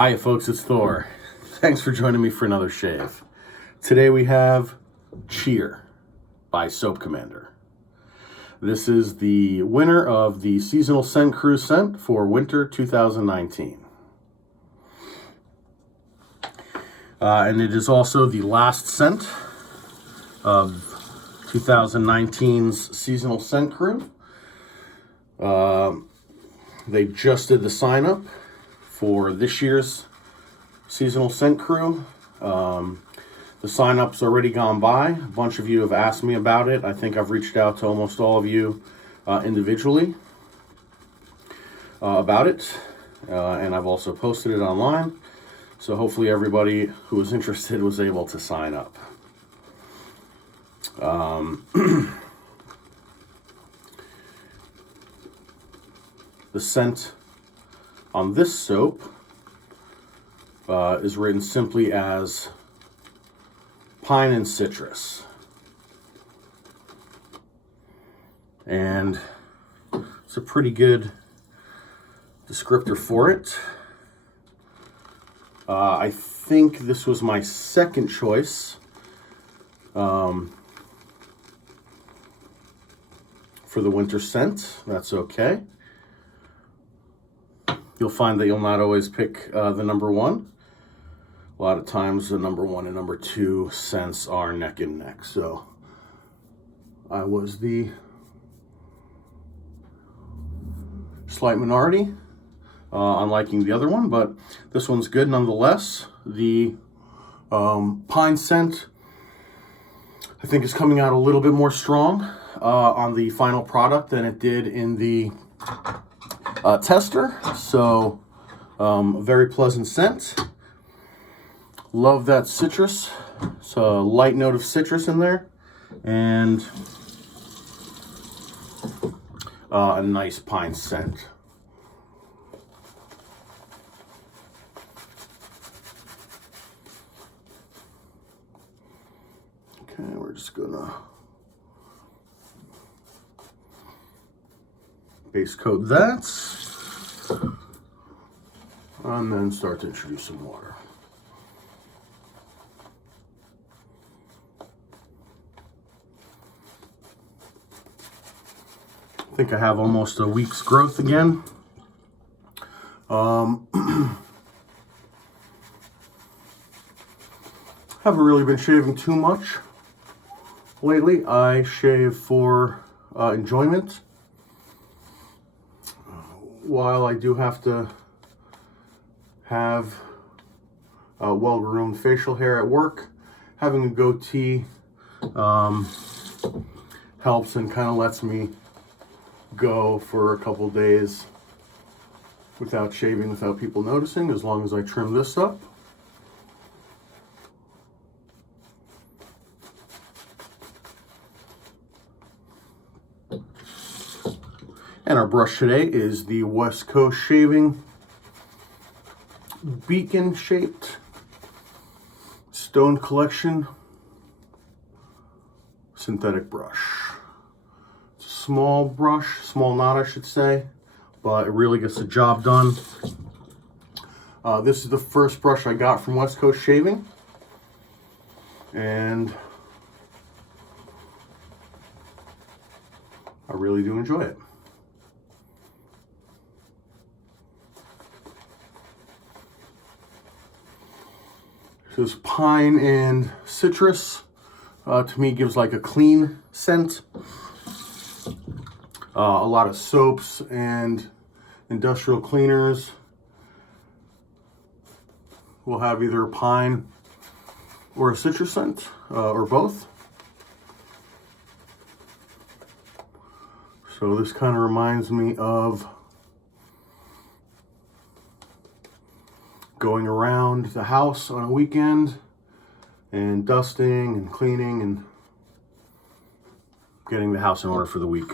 Hiya folks, it's Thor. Thanks for joining me for another shave. Today we have Cheer by Soap Commander. This is the winner of the Seasonal Scent Cruise scent for winter 2019. And it is also the last scent of 2019's Seasonal Scent Crew. They just did the sign up for this year's Seasonal Scent Crew. The sign-up's already gone by. A bunch of you have asked me about it. I think I've reached out to almost all of you individually about it. And I've also posted it online. So hopefully everybody who was interested was able to sign up. The scent on this soap is written simply as pine and citrus. And it's a pretty good descriptor for it. I think this was my second choice for the winter scent. That's okay. You'll find that you'll not always pick the number one. A lot of times the number one and number two scents are neck and neck. So I was the slight minority on liking the other one, but this one's good nonetheless. The pine scent, I think, is coming out a little bit more strong on the final product than it did in the tester. So very pleasant scent. Love that citrus. It's a light note of citrus in there, and a nice pine scent. Okay, we're just gonna base coat that, and then start to introduce some water. I think I have almost a week's growth again. Haven't really been shaving too much lately. I shave for enjoyment. While I do have to have well-groomed facial hair at work, having a goatee helps and kind of lets me go for a couple days without shaving, without people noticing, as long as I trim this up. And our brush today is the West Coast Shaving beacon shaped Stone Collection synthetic brush. It's a small brush, small knot I should say, but it really gets the job done. This is the first brush I got from West Coast Shaving, and I really do enjoy it. This pine and citrus to me gives like a clean scent. A lot of soaps and industrial cleaners will have either a pine or a citrus scent, or both. So this kind of reminds me of going around the house on a weekend and dusting and cleaning and getting the house in order for the week.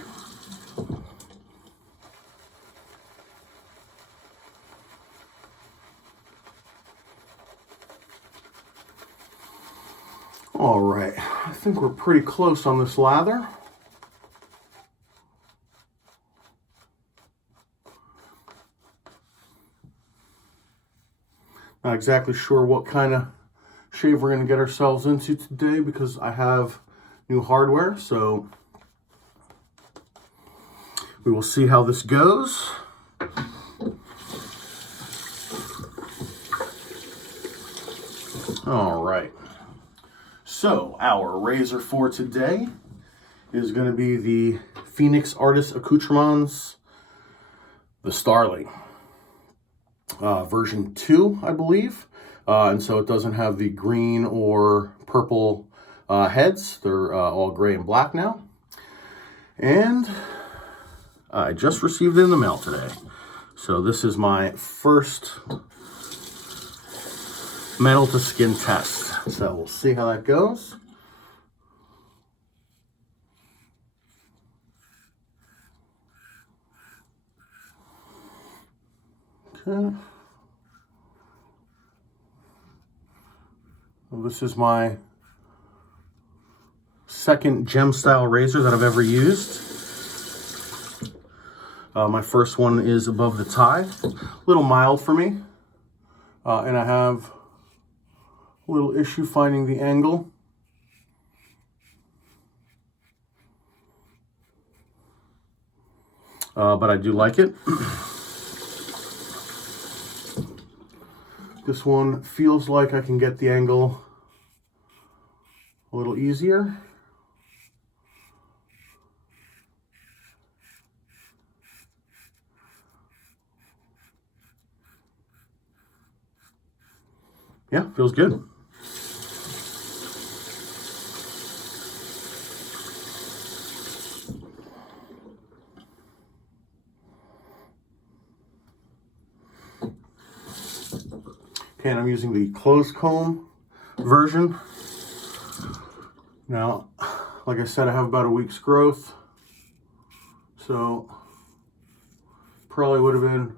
All right, I think we're pretty close on this lather. Not exactly sure what kind of shave we're going to get ourselves into today because I have new hardware, so we will see how this goes. All right. So our razor for today is going to be the Phoenix Artist Accoutrements, the Starling, version 2, I believe. And so it doesn't have the green or purple heads. They're all gray and black now. And I just received it in the mail today. So this is my first metal to skin test. So we'll see how that goes. Okay. Well, this is my second gem style razor that I've ever used. My first one is above the tie, a little mild for me, and I have a little issue finding the angle. But I do like it. This one feels like I can get the angle a little easier. Yeah, feels good. Okay, and I'm using the closed comb version. Now, like I said, I have about a week's growth, so probably would have been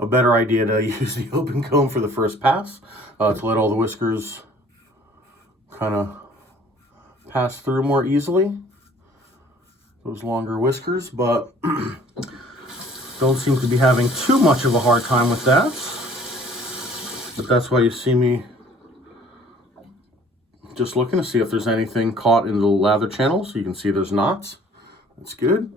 a better idea to use the open comb for the first pass, to let all the whiskers kind of pass through more easily, those longer whiskers, but don't seem to be having too much of a hard time with that. But that's why you see me just looking to see if there's anything caught in the lather channel. So you can see there's not. That's good.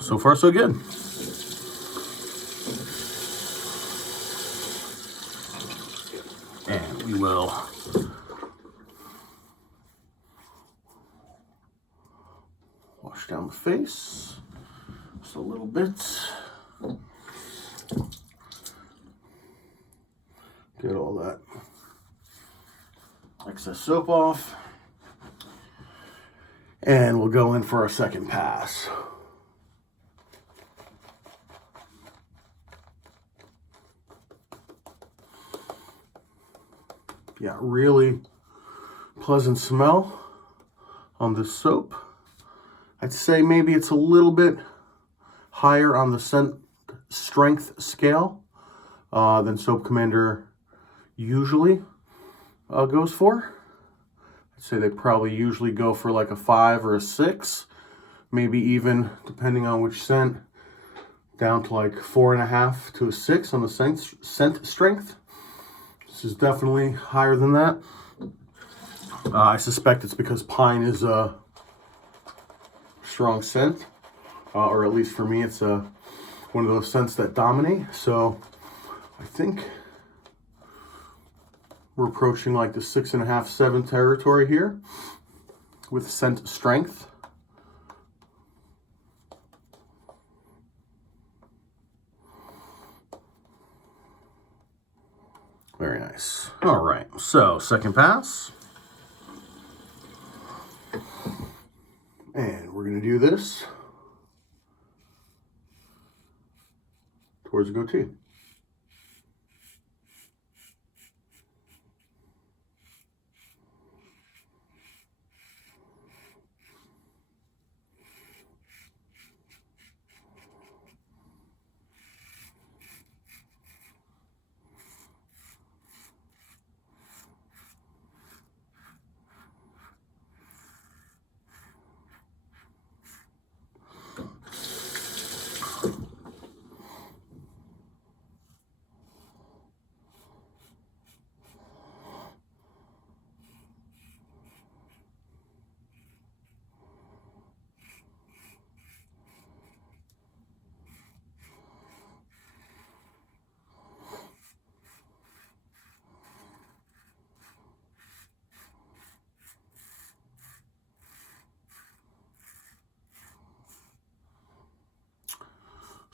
So far, so good. And we will wash down the face just a little bit. Get all that excess soap off. And we'll go in for our second pass. Yeah, really pleasant smell on this soap. I'd say maybe it's a little bit higher on the scent strength scale than Soap Commander usually goes for. I'd say they probably usually go for like a 5 or a 6, maybe even, depending on which scent, down to like 4.5 to a 6 on the scent strength. This is definitely higher than that. I suspect it's because pine is a strong scent, or at least for me, it's one of those scents that dominate. So I think we're approaching like the 6.5, 7 territory here with scent strength. Very nice. All right, so second pass. And we're gonna do this towards the goatee.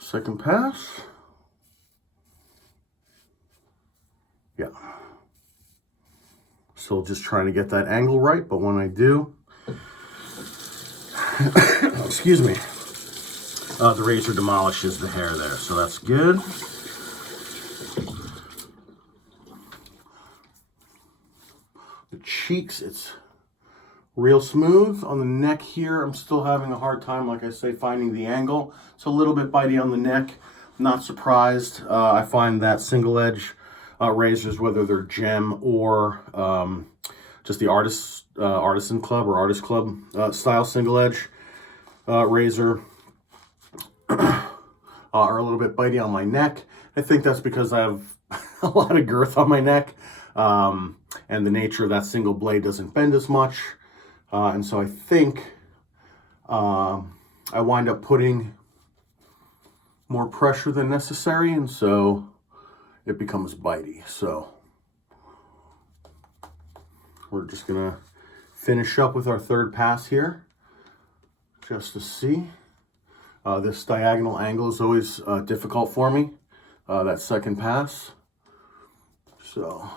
Second pass. Yeah. Still just trying to get that angle right, but when I do, excuse me, the razor demolishes the hair there, so that's good. The cheeks, it's real smooth. On the neck here, I'm still having a hard time, like I say, finding the angle. It's a little bit bitey on the neck. Not surprised. I find that single edge razors, whether they're gem or just the artisan club or artist club style single edge razor, are a little bit bitey on my neck. I think that's because I have a lot of girth on my neck, and the nature of that single blade doesn't bend as much. And so I think I wind up putting more pressure than necessary, and so it becomes bitey. So we're just gonna finish up with our third pass here, just to see. This diagonal angle is always difficult for me, that second pass. So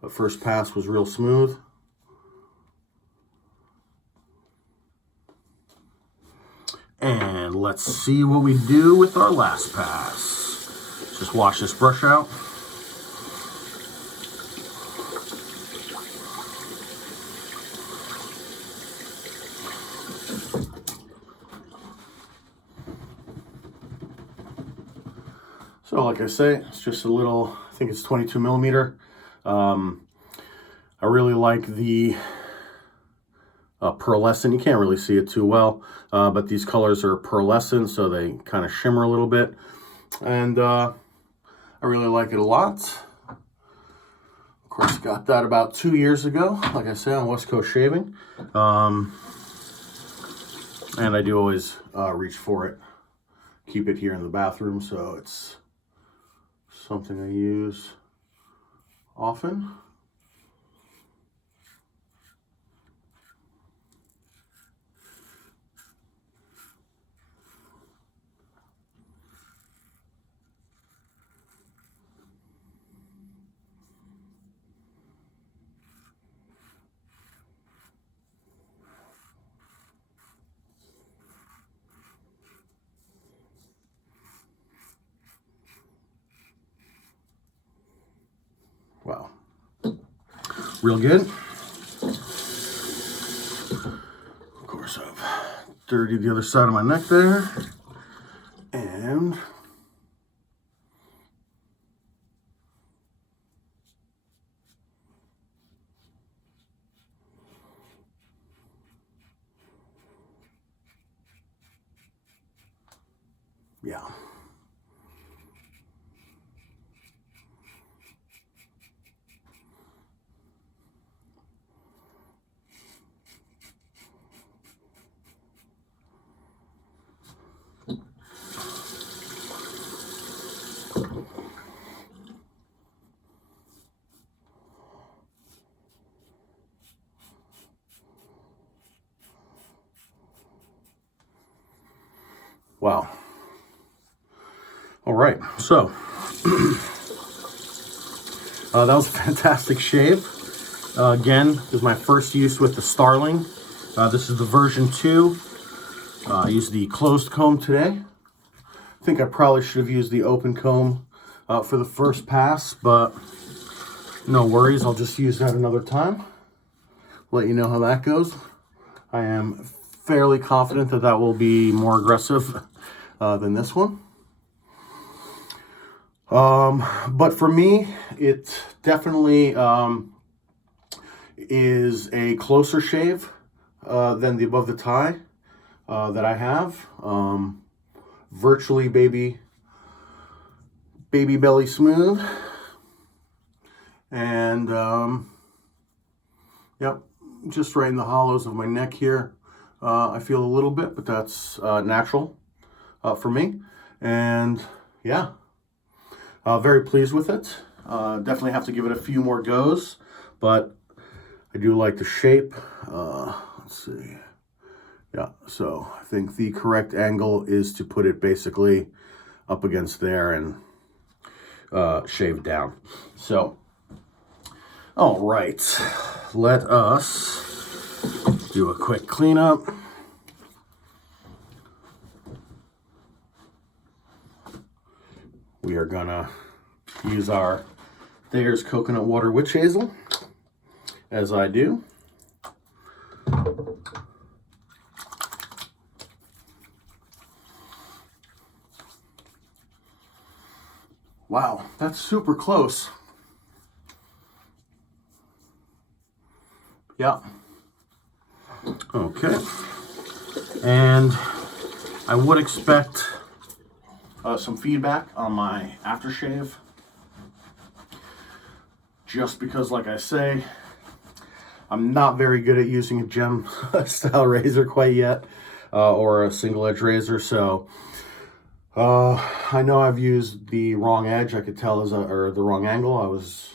the first pass was real smooth. And let's see what we do with our last pass. Just wash this brush out. So like I say, it's just a little, I think it's 22 millimeter. I really like the pearlescent. You can't really see it too well, but these colors are pearlescent, so they kind of shimmer a little bit. And I really like it a lot. Of course, got that about 2 years ago, like I said, on West Coast Shaving. And I do always reach for it. Keep it here in the bathroom, so it's something I use often. Wow, real good. Of course, I've dirtied the other side of my neck there, and yeah. Wow. All right, so that was a fantastic shave. Again, this is my first use with the Starling. This is the version 2. I used the closed comb today. I think I probably should have used the open comb for the first pass, but no worries, I'll just use that another time. Let you know how that goes. I am fairly confident that that will be more aggressive than this one. But for me, it definitely is a closer shave than the above the tie that I have. Virtually baby belly smooth. And yep, just right in the hollows of my neck here. I feel a little bit, but that's natural for me. And yeah, very pleased with it. Definitely have to give it a few more goes, but I do like the shape. Let's see. Yeah, so I think the correct angle is to put it basically up against there and shave down. So, all right, let us do a quick cleanup. We are gonna use our Thayer's Coconut Water Witch Hazel, as I do. Wow, that's super close. Yeah. Okay. And I would expect some feedback on my aftershave. Just because, like I say, I'm not very good at using a gem style razor quite yet, or a single edge razor, so I know I've used the wrong edge. I could tell or the wrong angle. I was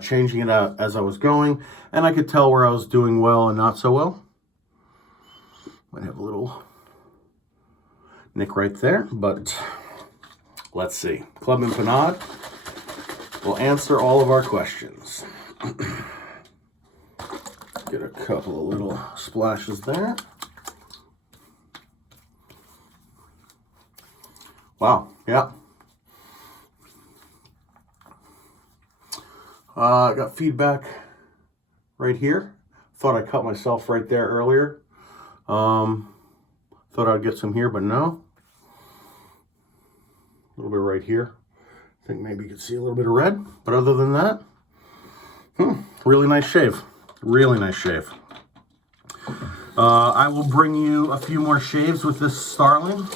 changing it out as I was going, and I could tell where I was doing well and not so well. Might have a little nick right there, but let's see. Club and Panade will answer all of our questions. Get a couple of little splashes there. Wow, yeah. I got feedback right here. Thought I cut myself right there earlier. Thought I'd get some here, but no. A little bit right here. I think maybe you can see a little bit of red, but other than that, really nice shave. Really nice shave. I will bring you a few more shaves with this Starling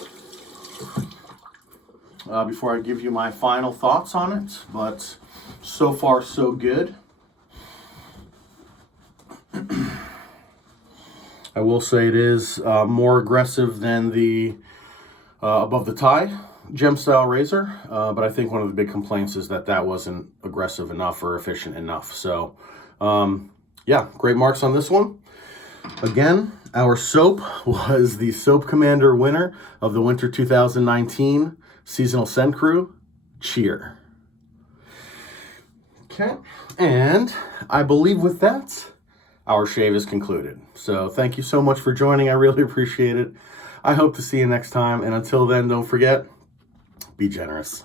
before I give you my final thoughts on it, but so far so good. I will say it is more aggressive than the Above the Tie gem style razor, but I think one of the big complaints is that wasn't aggressive enough or efficient enough. So yeah, great marks on this one. Again, our soap was the Soap Commander winner of the Winter 2019 Seasonal Scent Crew. Cheer. Okay, and I believe with that, our shave is concluded. So thank you so much for joining. I really appreciate it. I hope to see you next time. And until then, don't forget, be generous.